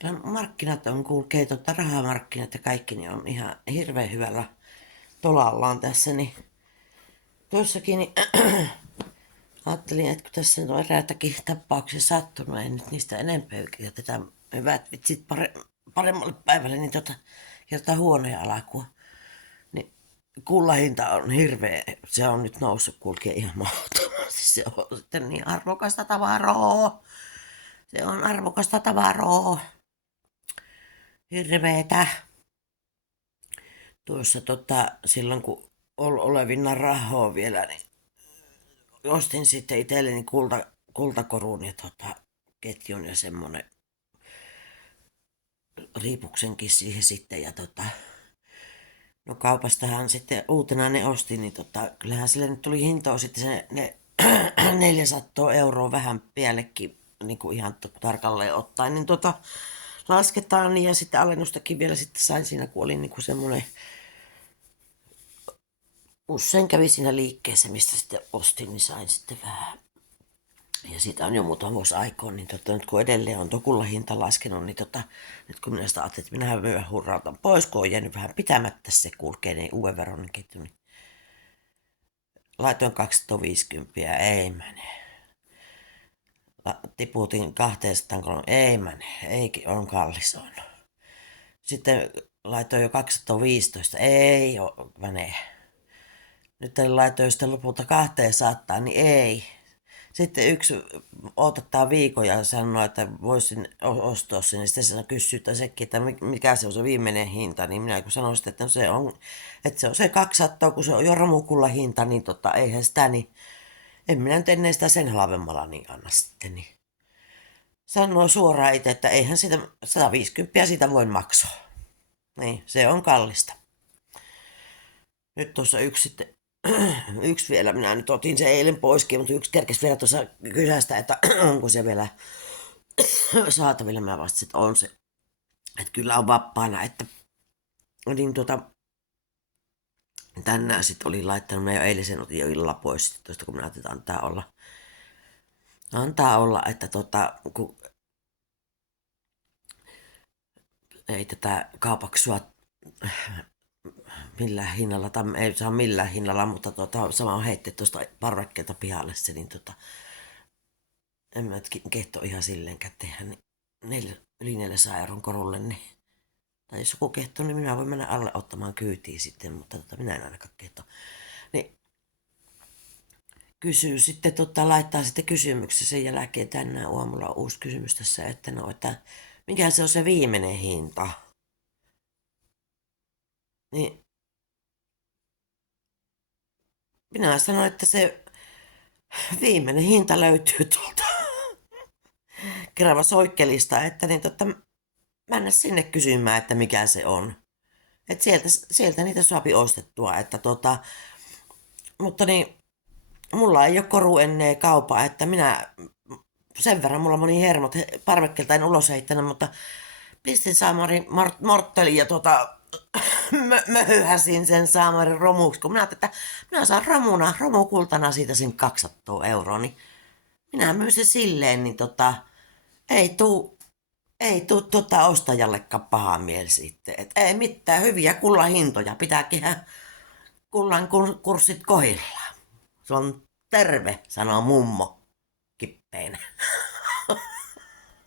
Kyllä markkinat on, kulkee rahamarkkinat ja kaikki, niin on ihan hirveän hyvällä tolallaan tässä, niin tuossakin niin ajattelin, että kun tässä on eräältäkin tapauksia sattunut, ei nyt niistä enempää jätetä hyvät vitsit paremmalle päivälle, niin kertaa huonoja alakua. Niin kullahinta on hirveä, se on nyt noussut kulkee ihan mahdottomasti. Se on sitten niin arvokasta tavaraa. Se on arvokasta tavaraa. Hirveetä. Tuossa silloin kun olevina rahaa vielä, niin ostin sitten itselleni kultakorun ja ketjun ja semmonen riipuksenkin siihen sitten. Ja no kaupastahan sitten uutena ne osti, niin kyllähän sille nyt tuli hintoa sitten ne 400 euroa vähän piellekin, niin kuin ihan tarkalleen ottaen, niin lasketaan ja sitten alennustakin vielä sitten sain siinä, kun oli niin kuin semmoinen, usein kävi siinä liikkeessä, mistä sitten ostin, niin sain sitten vähän. Ja siitä on jo muutama vuosi aikaa, niin nyt kun edelleen on tokulla hinta laskenut, niin nyt kun minä sitä ajattelin, että minähän myös hurrautan pois, kun on jäänyt vähän pitämättä se kulkee niin uuden veron ketju, niin laitoin 250, ei mene. Tiputin 200, ei mene, eikin on kallis on. Sitten laitoin jo 215, ei ole, mene. Nyt laitoin sitten lopulta 200, niin ei. Sitten yksi odottaa viikon ja sanoo, että voisin ostaa sen. Sitten se kysyy sekin, että mikä se on se viimeinen hinta. Niin minä kun sanoin sitten, että se on se 200, kun se on jo romukulla hinta, niin eihän sitä, niin en minä nyt ennen sitä sen halvemmalla niin anna sitten. Niin. Sanoo suoraan itse, että eihän sitä 150 siitä voi maksaa. Niin, se on kallista. Nyt tuossa yksi vielä, minä nyt otin se eilen poiskin, mutta yksi kerkesi vielä tuossa kysästä, että onko se vielä saatavilla. Mä vastasin, että on se, että kyllä on vapaana, että niin tänään sitten olin laittanut, mä jo eilisen otin jo illalla pois sitten tuosta, kun minä ajattelin, että antaa olla, että kun ei tätä kaupaksua millään hinnalla, tai ei saa millään hinnalla, mutta sama on heitti tuosta parvekkeelta pihalle se, niin en mä kehto ihan silleenkään tehdä, niin yli 400 euron korulle, niin, tai jos joku kehtoo, niin minä voin mennä alle ottamaan kyytiin sitten, mutta minä en ainakaan kehto. Niin kysyy sitten, laittaa sitten kysymyksen sen jälkeen tänään aamulla on uusi kysymys tässä, että mikä se on se viimeinen hinta. Niin minä sanoin, että se viimeinen hinta löytyy tuolta Kerava Soikkelista, että mennä sinne kysymään, että mikä se on. Että sieltä niitä saapi ostettua, että mutta niin, mulla ei ole koru ennen kaupaa, että sen verran mulla moni hermot, parvekkeelta en ulos heittänyt, mutta pistin saamari mortteli ja möhöhäsin sen saamarin romuksi, kun minä ajattelin, että minä saan romukultana siitä sen 200 euroa, niin minä myyn se silleen, niin ei tuu ostajallekaan paha mieli sitten. Et ei mitään hyviä kullan hintoja, pitääkin kullan kurssit kohdillaan. Se on terve, sanoo mummo kippeinä.